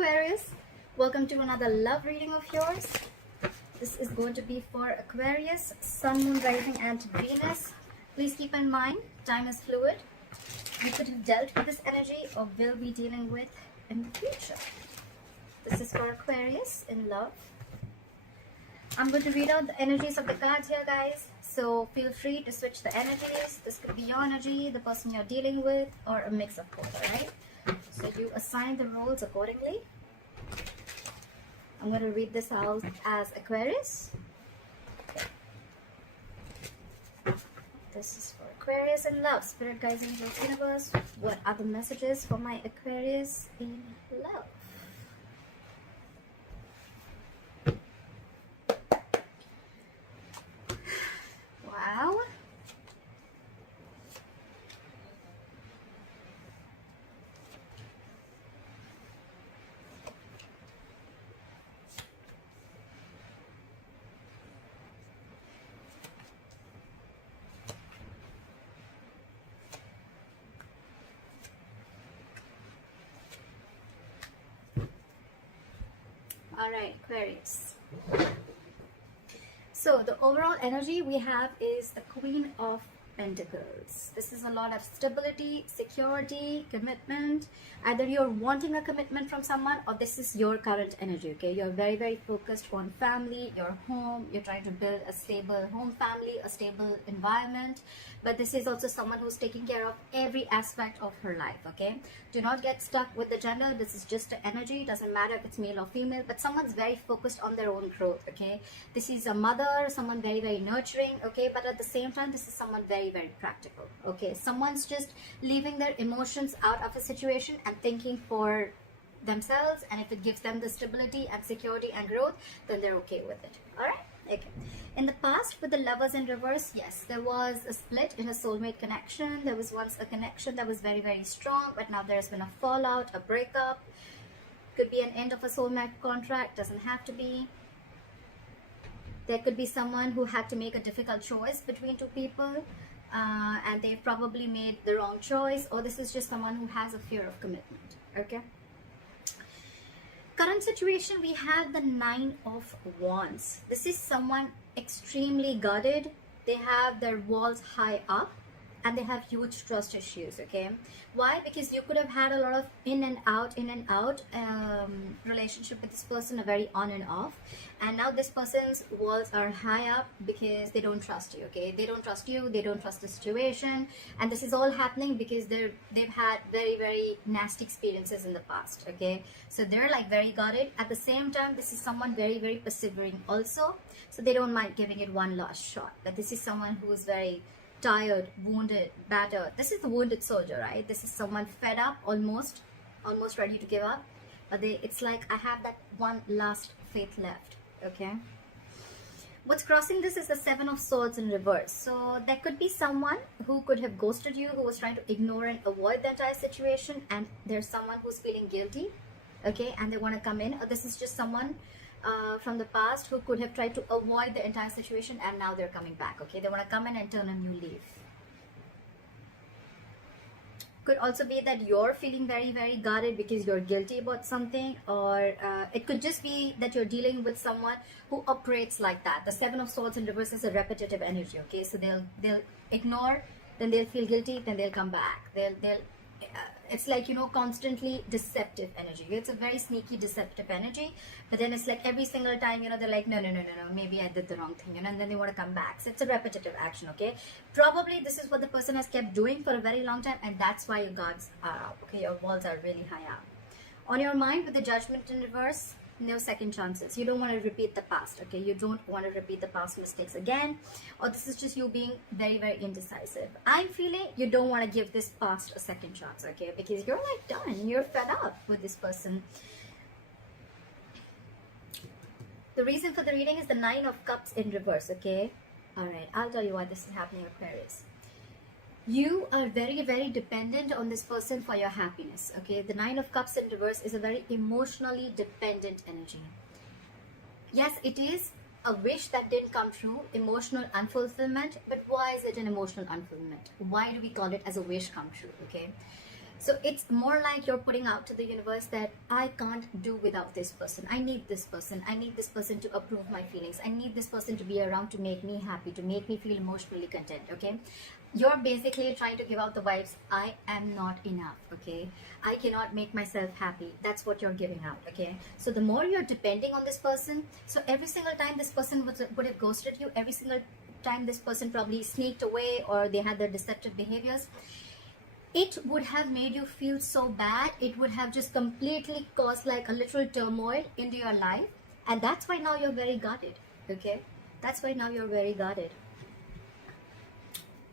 Aquarius, welcome to another love reading of yours. This is going to be for Aquarius, Sun, Moon, Rising and Venus. Please keep in mind, time is fluid. You could have dealt with this energy or will be dealing with in the future. This is for Aquarius in love. I'm going to read out the energies of the cards here, guys. So feel free to switch the energies. This could be your energy, the person you're dealing with, or a mix of both, alright? So you assign the roles accordingly. I'm going to read this out as Aquarius. Okay. This is for Aquarius in love. Spirit, guides, angels, universe. What are the messages for my Aquarius in love? Wow. Alright, Aquarius. So the overall energy we have is the Queen of Pentacles. This is a lot of stability, security, commitment. Either you're wanting a commitment from someone or this is your current energy, okay? You're very, very focused on family, your home. You're trying to build a stable home family, a stable environment. But this is also someone who's taking care of every aspect of her life, okay? Do not get stuck with the gender. This is just an energy. It doesn't matter if it's male or female, but someone's very focused on their own growth, okay? This is a mother, someone very, very nurturing, okay? But at the same time, this is someone very, very practical, okay? Someone's just leaving their emotions out of a situation and thinking for themselves, and if it gives them the stability and security and growth, then they're okay with it. All right? Okay. In the past, with the lovers in reverse, yes, there was a split in a soulmate connection. There was once a connection that was very, very strong, but now there's been a fallout, a breakup. Could be an end of a soulmate contract, doesn't have to be. There could be someone who had to make a difficult choice between two people, and they've probably made the wrong choice, or this is just someone who has a fear of commitment, okay? Current situation, we have the 9 of Wands. This is someone extremely guarded. They have their walls high up and they have huge trust issues, okay? Why? Because you could have had a lot of in and out relationship with this person, a very on and off, and now this person's walls are high up because they don't trust you, okay? They don't trust you, they don't trust the situation, and this is all happening because they've had very, very nasty experiences in the past, okay? So they're like very guarded. At the same time, this is someone very, very persevering also, so they don't mind giving it one last shot. But this is someone who is very tired, wounded, battered. This is the wounded soldier, right? This is someone fed up, almost ready to give up, but it's like, I have that one last faith left, okay? What's crossing this is the 7 of Swords in reverse. So there could be someone who could have ghosted you, who was trying to ignore and avoid the entire situation, and there's someone who's feeling guilty, okay, and they want to come in. Or this is just someone from the past who could have tried to avoid the entire situation, and now they're coming back, okay? They want to come in and turn a new leaf. Could also be that you're feeling very, very guarded because you're guilty about something, or it could just be that you're dealing with someone who operates like that. The 7 of Swords in reverse is a repetitive energy, okay? So they'll ignore, then they'll feel guilty, then they'll come back. It's like, you know, constantly deceptive energy. It's a very sneaky, deceptive energy. But then it's like every single time, you know, they're like, no, maybe I did the wrong thing, you know, and then they want to come back. So it's a repetitive action, okay? Probably this is what the person has kept doing for a very long time, and that's why your guards are up, okay? Your walls are really high up. On your mind, with the Judgment in reverse, no second chances. You don't want to repeat the past, okay? You don't want to repeat the past mistakes again, or this is just you being very, very indecisive. I'm feeling you don't want to give this past a second chance, okay? Because you're like done, you're fed up with this person. The reason for the reading is the 9 of Cups in reverse, okay? All right, I'll tell you why this is happening, Aquarius. You are very, very dependent on this person for your happiness, okay? The 9 of Cups in reverse is a very emotionally dependent energy. Yes, it is a wish that didn't come true, emotional unfulfillment. But why is it an emotional unfulfillment? Why do we call it as a wish come true, okay? So it's more like you're putting out to the universe that I can't do without this person. I need this person. I need this person to approve my feelings. I need this person to be around to make me happy, to make me feel emotionally content, okay? You're basically trying to give out the vibes, I am not enough, okay? I cannot make myself happy. That's what you're giving out, okay? So the more you're depending on this person, so every single time this person would have ghosted you, every single time this person probably sneaked away or they had their deceptive behaviors, it would have made you feel so bad. It would have just completely caused like a literal turmoil into your life. And that's why now you're very guarded, okay? That's why now you're very guarded.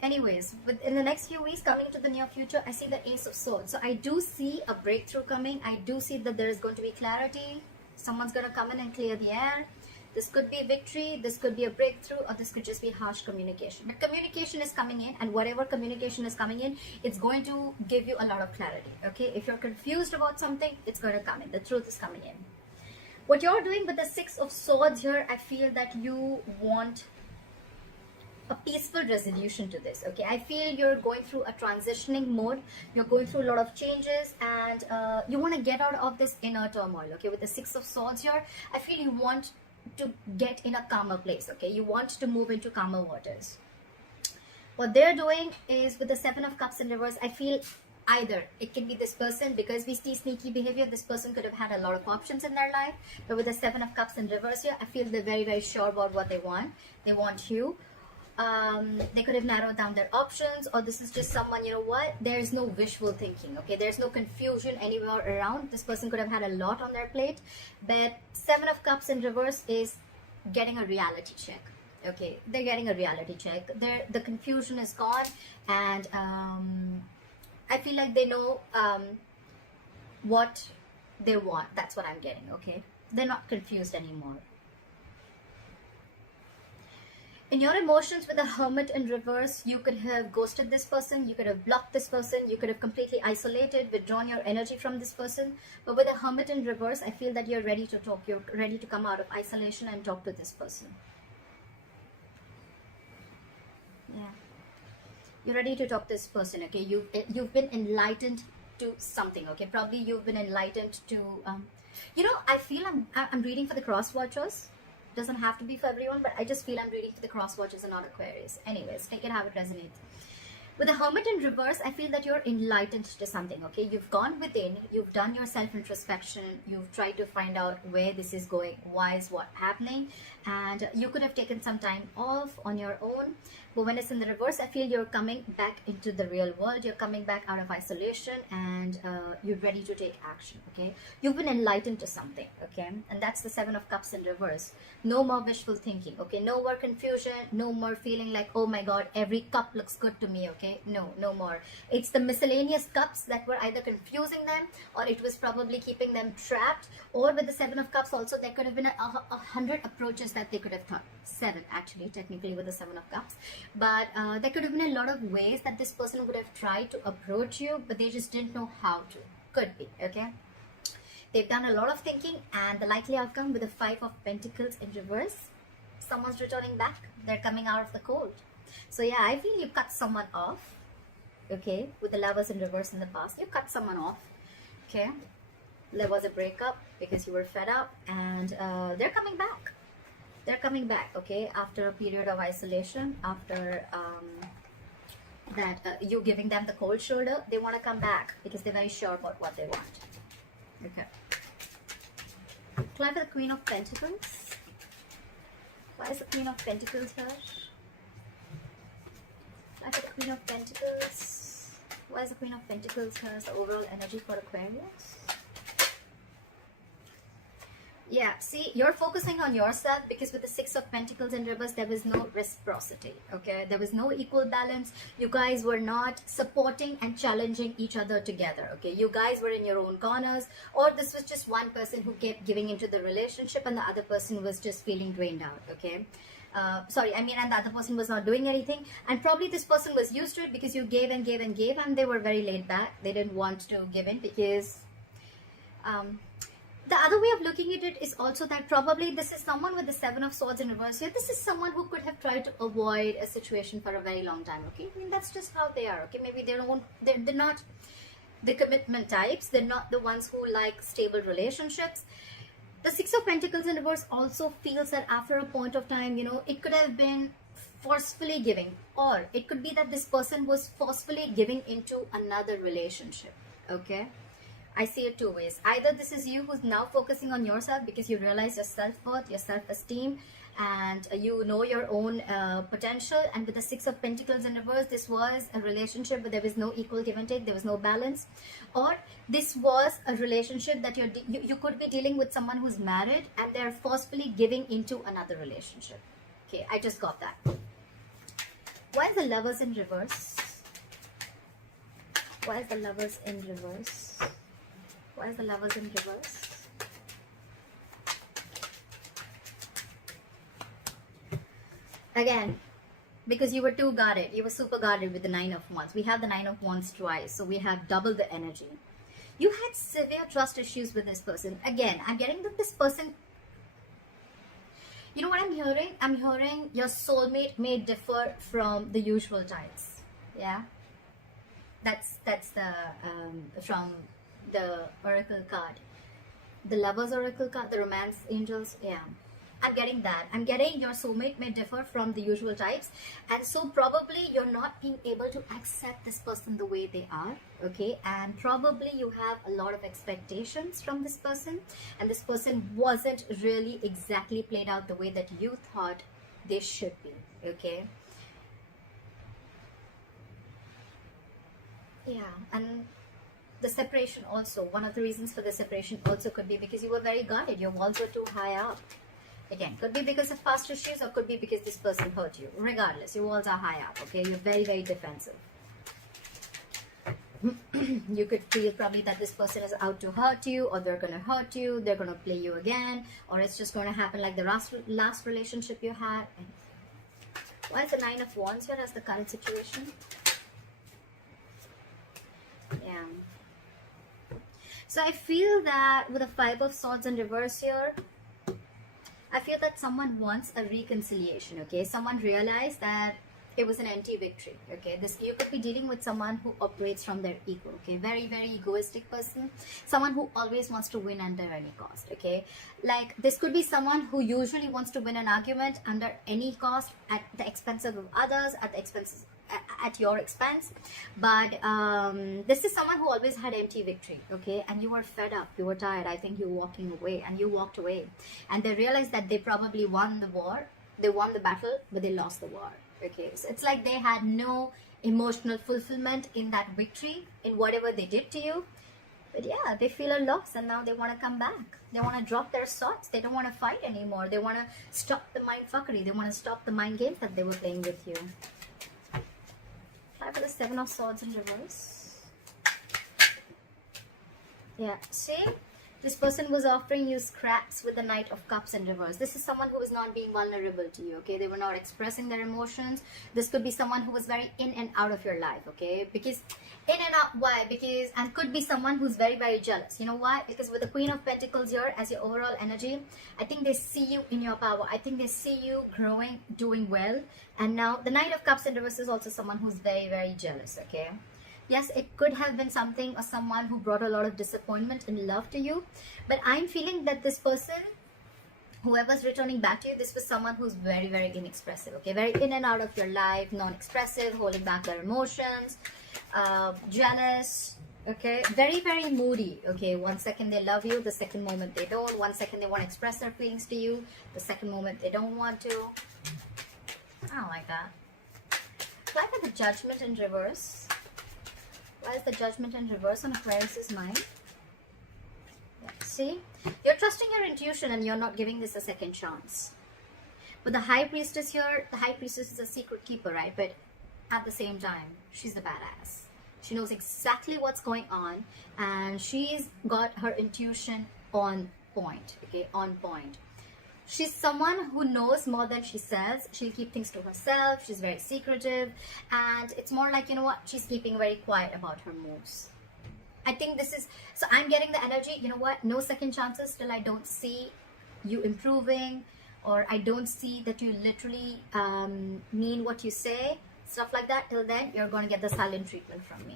Anyways, in the next few weeks, coming into the near future, I see the Ace of Swords. So I do see a breakthrough coming. I do see that there is going to be clarity. Someone's going to come in and clear the air. This could be victory, this could be a breakthrough, or this could just be harsh communication. But communication is coming in, and whatever communication is coming in, it's going to give you a lot of clarity, okay? If you're confused about something, it's going to come in. The truth is coming in. What you're doing with the Six of Swords here, I feel that you want a peaceful resolution to this, okay? I feel you're going through a transitioning mode. You're going through a lot of changes, and you want to get out of this inner turmoil, okay? With the Six of Swords here, I feel you want to get in a calmer place, okay? You want to move into calmer waters. What they're doing is with the Seven of Cups in reverse, I feel either it can be this person, because we see sneaky behavior, this person could have had a lot of options in their life, but with the Seven of Cups in reverse here, I feel they're very, very sure about what they want. They want you. They could have narrowed down their options, or this is just someone, you know what, there's no wishful thinking, okay? There's no confusion anywhere around. This person could have had a lot on their plate, but Seven of Cups in reverse is getting a reality check, okay? They're getting a reality check. The confusion is gone, and I feel like they know what they want. That's what I'm getting, okay? They're not confused anymore. In your emotions with the Hermit in reverse, you could have ghosted this person, you could have blocked this person, you could have completely isolated, withdrawn your energy from this person. But with the Hermit in reverse, I feel that you're ready to talk, you're ready to come out of isolation and talk to this person. Yeah. You're ready to talk to this person, okay? You've been enlightened to something, okay? Probably you've been enlightened to, you know, I feel I'm reading for the cross watchers. Doesn't have to be for everyone, but I just feel I'm reading for the cross watchers and not Aquarius. Anyways, take it how it resonates. With the Hermit in reverse, I feel that you're enlightened to something, okay? You've gone within, you've done your self-introspection, you've tried to find out where this is going, why is what happening, and you could have taken some time off on your own. But when it's in the reverse, I feel you're coming back into the real world, you're coming back out of isolation, and you're ready to take action, okay? You've been enlightened to something, okay? And that's the Seven of Cups in reverse. No more wishful thinking, okay? No more confusion, no more feeling like, oh my god, every cup looks good to me, okay? No more. It's the miscellaneous cups that were either confusing them, or it was probably keeping them trapped. Or with the Seven of Cups also, there could have been 100 approaches that they could have thought. 7 actually, technically, with the Seven of Cups. But there could have been a lot of ways that this person would have tried to approach you, but they just didn't know how to. Could be, okay? They've done a lot of thinking, and the likely outcome with the Five of Pentacles in reverse, someone's returning back. They're coming out of the cold. So yeah, I feel you cut someone off, okay? With the Lovers in reverse in the past, you cut someone off, okay? There was a breakup because you were fed up, and they're coming back. They're coming back, okay? After a period of isolation, after you giving them the cold shoulder, they want to come back because they're very sure about what they want. Okay. Apply for the Queen of Pentacles. Why is the Queen of Pentacles here? Apply for the Queen of Pentacles. Why is the Queen of Pentacles here? The overall energy for Aquarius. Yeah, see, you're focusing on yourself because with the Six of Pentacles in reverse, there was no reciprocity, okay? There was no equal balance. You guys were not supporting and challenging each other together, okay? You guys were in your own corners, or this was just one person who kept giving into the relationship and the other person was just feeling drained out, okay? And the other person was not doing anything, and probably this person was used to it because you gave and gave and gave, and they were very laid back. They didn't want to give in because... the other way of looking at it is also that probably this is someone with the Seven of Swords in reverse here. This is someone who could have tried to avoid a situation for a very long time, okay? I mean, that's just how they are, okay? Maybe they're not... the commitment types. They're not the ones who like stable relationships. The Six of Pentacles in reverse also feels that after a point of time, you know, it could have been forcefully giving, or it could be that this person was forcefully giving into another relationship. Okay, I see it two ways. Either this is you who's now focusing on yourself because you realize your self-worth, your self-esteem, and you know your own potential. And with the Six of Pentacles in reverse, this was a relationship where there was no equal give and take, there was no balance. Or this was a relationship that you could be dealing with someone who's married and they're forcefully giving into another relationship. Okay, I just got that. Why is the Lovers in reverse? Why is the Lovers in reverse? Why is the Lovers in reverse? Again, because you were too guarded. You were super guarded with the Nine of Wands. We have the Nine of Wands twice, so we have double the energy. You had severe trust issues with this person. Again, I'm getting that this person... You know what I'm hearing? I'm hearing your soulmate may differ from the usual types. Yeah? That's the... from the Oracle card. The Lovers Oracle card, the Romance Angels, yeah. I'm getting that. I'm getting your soulmate may differ from the usual types, and so probably you're not being able to accept this person the way they are, okay? And probably you have a lot of expectations from this person, and this person wasn't really exactly played out the way that you thought they should be, okay? Yeah, and the separation also, one of the reasons for the separation also could be because you were very guarded. Your walls were too high up. Again, could be because of past issues or could be because this person hurt you. Regardless, your walls are high up, okay? You're very, very defensive. You could feel probably that this person is out to hurt you, or they're going to hurt you, they're going to play you again, or it's just going to happen like the last relationship you had. Why is the Nine of Wands here as the current situation? Yeah. So I feel that with the Five of Swords in reverse here, I feel that someone wants a reconciliation, okay? Someone realized that it was an empty victory, okay? You could be dealing with someone who operates from their ego, okay? Very, very egoistic person. Someone who always wants to win under any cost, okay? Like, this could be someone who usually wants to win an argument under any cost, at the expense of others, at your expense. But this is someone who always had empty victory, okay? And you were fed up, you were tired. I think you were walking away, and you walked away, and they realized that they probably won the war, they won the battle, but they lost the war, okay? So it's like they had no emotional fulfillment in that victory, in whatever they did to you. But yeah, they feel a loss, and now they want to come back. They want to drop their swords. They don't want to fight anymore. They want to stop the mind fuckery. They want to stop the mind games that they were playing with you. For the Seven of Swords in reverse. Yeah, see, this person was offering you scraps with the Knight of Cups in reverse. This is someone who is not being vulnerable to you, okay? They were not expressing their emotions. This could be someone who was very in and out of your life, okay? Because in and out, why? Because, and could be someone who's very, very jealous. You know why? Because with the Queen of Pentacles here as your overall energy, I think they see you in your power. I think they see you growing, doing well. And now the Knight of Cups in reverse is also someone who's very, very jealous, okay? Yes, it could have been something or someone who brought a lot of disappointment in love to you. But I'm feeling that this person, whoever's returning back to you, this was someone who's very, very inexpressive, okay? Very in and out of your life, non-expressive, holding back their emotions, jealous, okay? Very, very moody, okay? One second they love you, the second moment they don't. One second they want to express their feelings to you, the second moment they don't want to. I don't like that. Why for the Judgment in reverse? Why is the Judgment in reverse on Aquarius's mind? Yeah, see? You're trusting your intuition and you're not giving this a second chance. But the High Priestess here, the High Priestess is a secret keeper, right? But at the same time, she's the badass. She knows exactly what's going on, and she's got her intuition on point, okay? On point. She's someone who knows more than she says. She'll keep things to herself. She's very secretive. And it's more like, you know what? She's keeping very quiet about her moves. I think this is... So I'm getting the energy, you know what? No second chances till I don't see you improving. Or I don't see that you literally mean what you say. Stuff like that. Till then, you're going to get the silent treatment from me.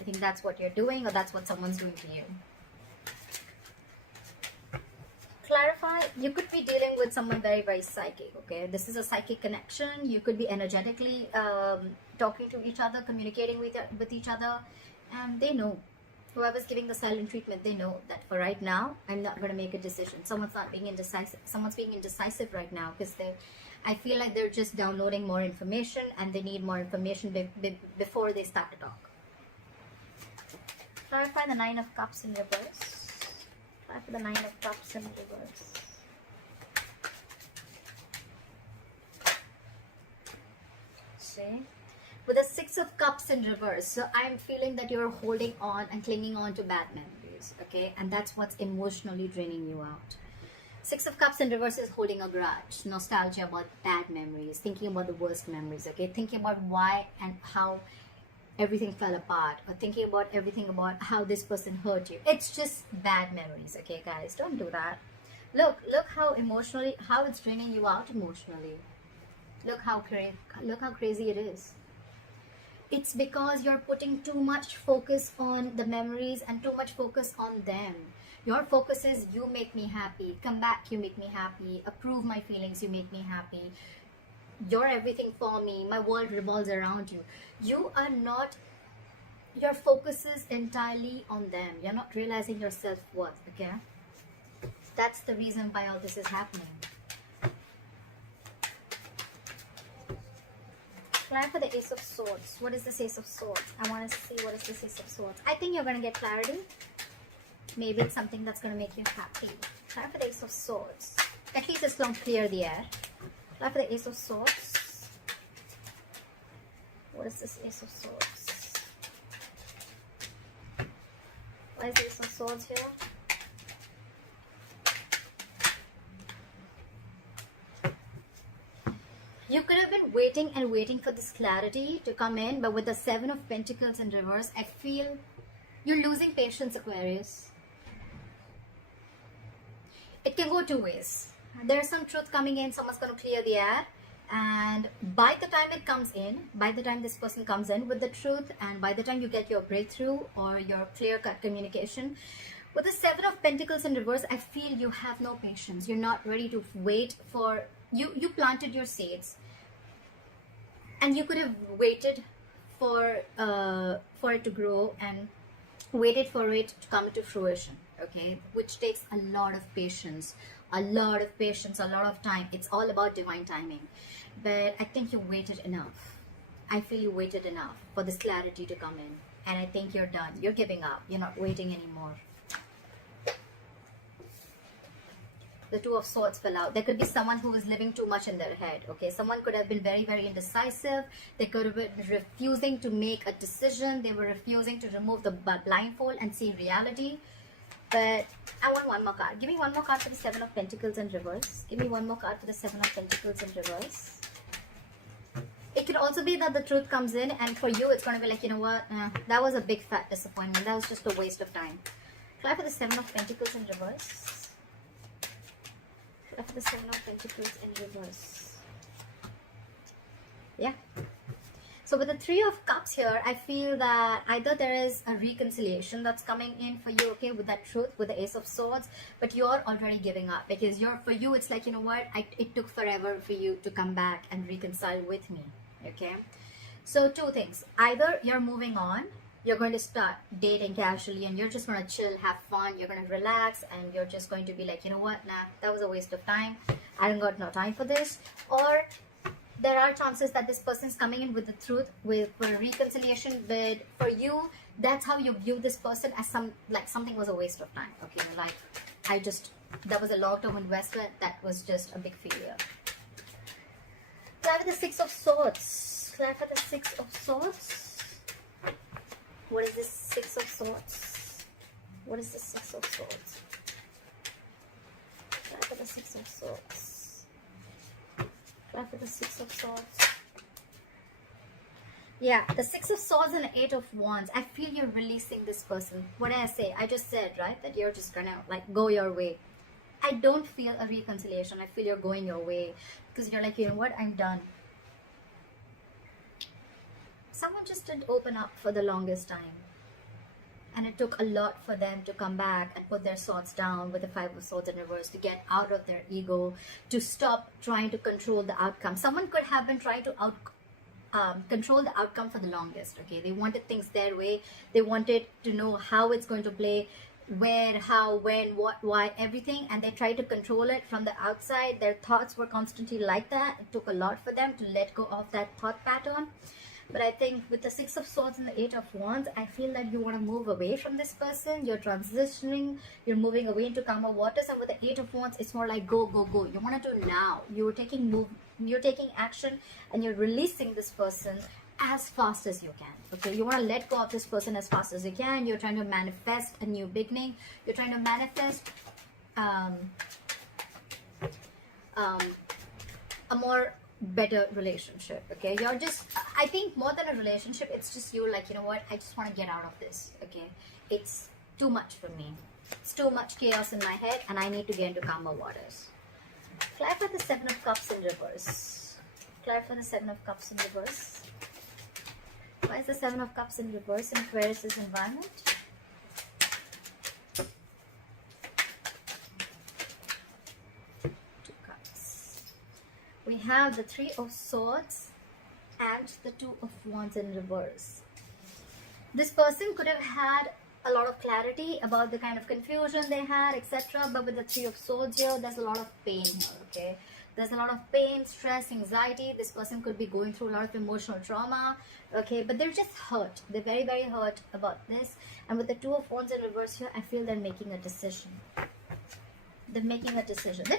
I think that's what you're doing, or that's what someone's doing to you. Clarify, you could be dealing with someone very, very psychic, okay? This is a psychic connection. You could be energetically talking to each other, communicating with each other, and they know. Whoever's giving the silent treatment, they know that for right now, I'm not going to make a decision. Someone's not being indecisive. Someone's being indecisive right now because I feel like they're just downloading more information and they need more information before they start to talk. Clarify the Nine of Cups in reverse. Clarify the Nine of Cups in reverse. See? With the Six of Cups in reverse, so I'm feeling that you're holding on and clinging on to bad memories, okay? And that's what's emotionally draining you out. Six of Cups in reverse is holding a grudge, nostalgia about bad memories, thinking about the worst memories, okay? Thinking about why and how everything fell apart, or thinking about everything about how this person hurt you. It's just bad memories, okay, guys? Don't do that. Look how emotionally, how it's draining you out emotionally. Look how crazy it is. It's because you're putting too much focus on the memories and too much focus on them. Your focus is, you make me happy, come back, you make me happy, approve my feelings, you make me happy, you're everything for me, my world revolves around you. You are not, your focus is entirely on them. You're not realizing your self-worth, okay? That's the reason why all this is happening. For the Ace of Swords. What is this Ace of Swords? I want to see what is this Ace of Swords. I think you're going to get clarity. Maybe it's something that's going to make you happy. Try for the Ace of Swords. At least it's going to clear the air. Try for the Ace of Swords. What is this Ace of Swords? Why is the Ace of Swords here? You could have been waiting and waiting for this clarity to come in, but with the Seven of Pentacles in reverse, I feel you're losing patience, Aquarius. It can go two ways. There's some truth coming in, someone's going to clear the air, and by the time it comes in, by the time this person comes in with the truth, and by the time you get your breakthrough or your clear-cut communication, with the Seven of Pentacles in reverse, I feel you have no patience. You're not ready to wait for... You planted your seeds, and you could have waited for it to grow and waited for it to come to fruition, okay? Which takes a lot of patience, a lot of time. It's all about divine timing. But I think you waited enough. I feel you waited enough for this clarity to come in. And I think you're done. You're giving up. You're not waiting anymore. The Two of Swords fell out. There could be someone who is living too much in their head, okay? Someone could have been very, very indecisive. They could have been refusing to make a decision. They were refusing to remove the blindfold and see reality. But I want one more card. Give me one more card for the Seven of Pentacles in reverse. Give me one more card for the Seven of Pentacles in reverse. It could also be that the truth comes in, and for you, it's going to be like, you know what? That was a big fat disappointment. That was just a waste of time. Try for the Seven of Pentacles in reverse. Of the Seven of Pentacles in reverse. Yeah. So with the Three of Cups here, I feel that either there is a reconciliation that's coming in for you, okay, with that truth, with the Ace of Swords, but you're already giving up because for you, it's like, you know what, it took forever for you to come back and reconcile with me, okay? So two things. Either you're moving on, you're going to start dating casually and you're just going to chill, have fun, you're going to relax, and you're just going to be like, you know what, nah, that was a waste of time. I don't got no time for this. Or there are chances that this person's coming in with the truth, for a reconciliation, but for you, that's how you view this person, as something was a waste of time, okay? Like, that was a long-term investment, that was just a big failure. Try with the Six of Swords. Try for the Six of Swords. What is this Six of Swords? What is the Six of Swords? Try for the Six of Swords. Try for the Six of Swords. Yeah, the Six of Swords and the Eight of Wands. I feel you're releasing this person. What did I say? I just said, right, that you're just gonna like go your way. I don't feel a reconciliation. I feel you're going your way because you're like, you know what, I'm done. Someone just didn't open up for the longest time. And it took a lot for them to come back and put their swords down with the Five of Swords in reverse, to get out of their ego, to stop trying to control the outcome. Someone could have been trying to control the outcome for the longest. Okay, they wanted things their way. They wanted to know how it's going to play, where, how, when, what, why, everything, and they tried to control it from the outside. Their thoughts were constantly like that. It took a lot for them to let go of that thought pattern. But I think with the Six of Swords and the Eight of Wands, I feel that you want to move away from this person. You're transitioning. You're moving away into calmer waters. And with the Eight of Wands, it's more like go, go, go. You want to do now. You're taking action, and you're releasing this person as fast as you can. Okay, you want to let go of this person as fast as you can. You're trying to manifest a new beginning. You're trying to manifest a more better relationship. Okay, you're just, I think more than a relationship, it's just you like, you know what, I just want to get out of this. Okay, it's too much for me. It's too much chaos in my head, and I need to get into calmer waters. Clarify the Seven of Cups in reverse. Clarify the Seven of Cups in reverse. Why is the Seven of Cups in reverse in Aquarius' environment? We have the Three of Swords and the Two of Wands in reverse. This person could have had a lot of clarity about the kind of confusion they had, etc. But with the Three of Swords here, there's a lot of pain here, okay? There's a lot of pain, stress, anxiety. This person could be going through a lot of emotional trauma, okay? But they're just hurt. They're very, very hurt about this. And with the Two of Wands in reverse here, I feel they're making a decision. They're making a decision. They're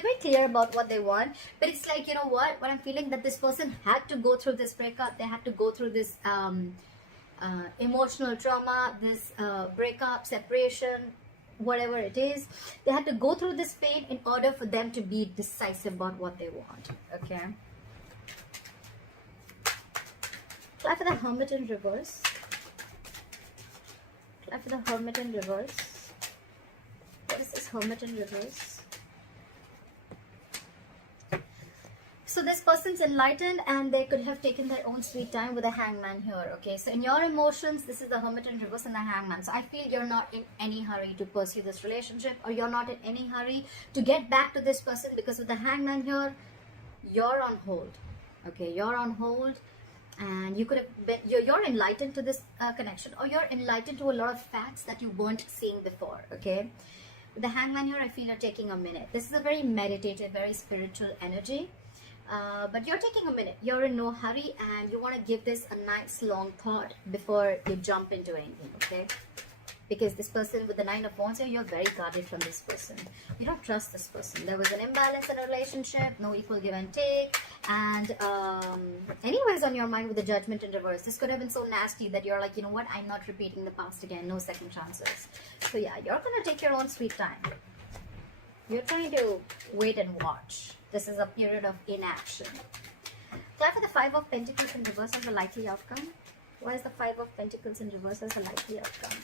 very clear about what they want, but it's like, you know what I'm feeling, that this person had to go through this breakup. They had to go through this emotional trauma, this breakup, separation, whatever it is. They had to go through this pain in order for them to be decisive about what they want. Okay, apply for the Hermit in reverse. Apply for the Hermit in reverse. What is this Hermit in reverse? So this person's enlightened, and they could have taken their own sweet time with the Hangman here. Okay, so in your emotions, this is the Hermit in reverse and the Hangman. So I feel you're not in any hurry to pursue this relationship, or you're not in any hurry to get back to this person, because with the Hangman here, you're on hold. Okay, you're on hold, and you could have been, you're enlightened to this connection, or you're enlightened to a lot of facts that you weren't seeing before. Okay, with the Hangman here, I feel you're taking a minute. This is a very meditative, very spiritual energy. But you're taking a minute. You're in no hurry, and you want to give this a nice long thought before you jump into anything, okay? Because this person with the Nine of Wands here, you're very guarded from this person. You don't trust this person. There was an imbalance in a relationship, no equal give and take, and anyways on your mind with the Judgment in reverse. This could have been so nasty that you're like, you know what, I'm not repeating the past again, no second chances. So yeah, you're gonna take your own sweet time. You're trying to wait and watch. This is a period of inaction. Apply for the Five of Pentacles in reverse as a likely outcome. Why is the Five of Pentacles in reverse as a likely outcome?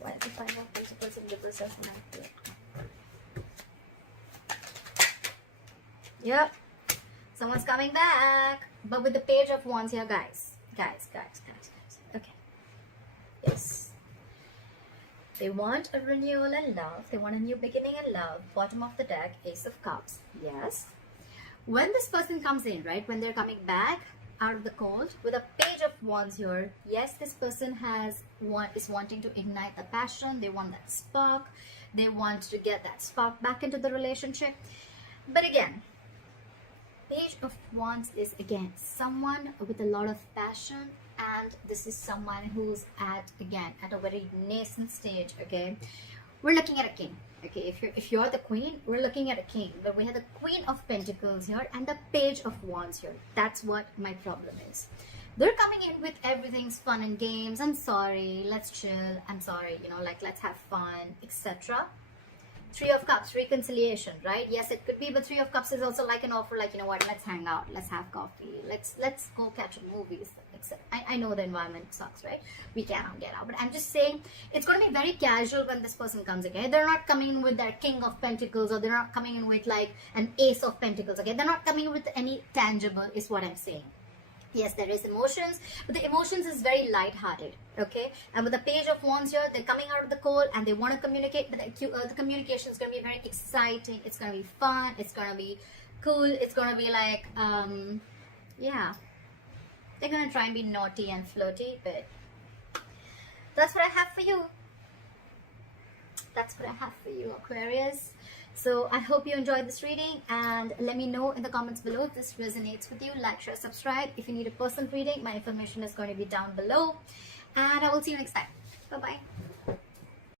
Why is the Five of Pentacles in reverse as a likely outcome? Yep. Someone's coming back. But with the Page of Wands here, guys. Guys. Okay. Yes. They want a renewal in love. They want a new beginning in love. Bottom of the deck, Ace of Cups. Yes. When this person comes in, right, when they're coming back out of the cold with a Page of Wands here, yes, this person is wanting to ignite the passion. They want that spark. They want to get that spark back into the relationship. But again, Page of Wands is, again, someone with a lot of passion. And this is someone who's at a very nascent stage. Okay, we're looking at a king. Okay, if you're the queen, we're looking at a king. But we have the Queen of Pentacles here and the Page of Wands here. That's what my problem is. They're coming in with everything's fun and games. I'm sorry, let's chill. I'm sorry, you know, like let's have fun, etc. Three of Cups, reconciliation, right? Yes, it could be, but Three of Cups is also like an offer, like, you know what, let's hang out, let's have coffee, let's go catch movies. I know the environment sucks, right? We cannot get out, but I'm just saying it's going to be very casual when this person comes, okay? They're not coming in with their King of Pentacles, or they're not coming in with like an Ace of Pentacles, okay? They're not coming in with any tangible, is what I'm saying. Yes, there is emotions, but the emotions is very light-hearted, okay? And with the Page of Wands here, they're coming out of the cold and they want to communicate, but the communication is going to be very exciting. It's going to be fun. It's going to be cool. It's going to be like, yeah, they're going to try and be naughty and flirty, but that's what I have for you. That's what I have for you, Aquarius. So I hope you enjoyed this reading, and let me know in the comments below if this resonates with you. Like, share, subscribe. If you need a personal reading, my information is going to be down below, and I will see you next time. Bye bye.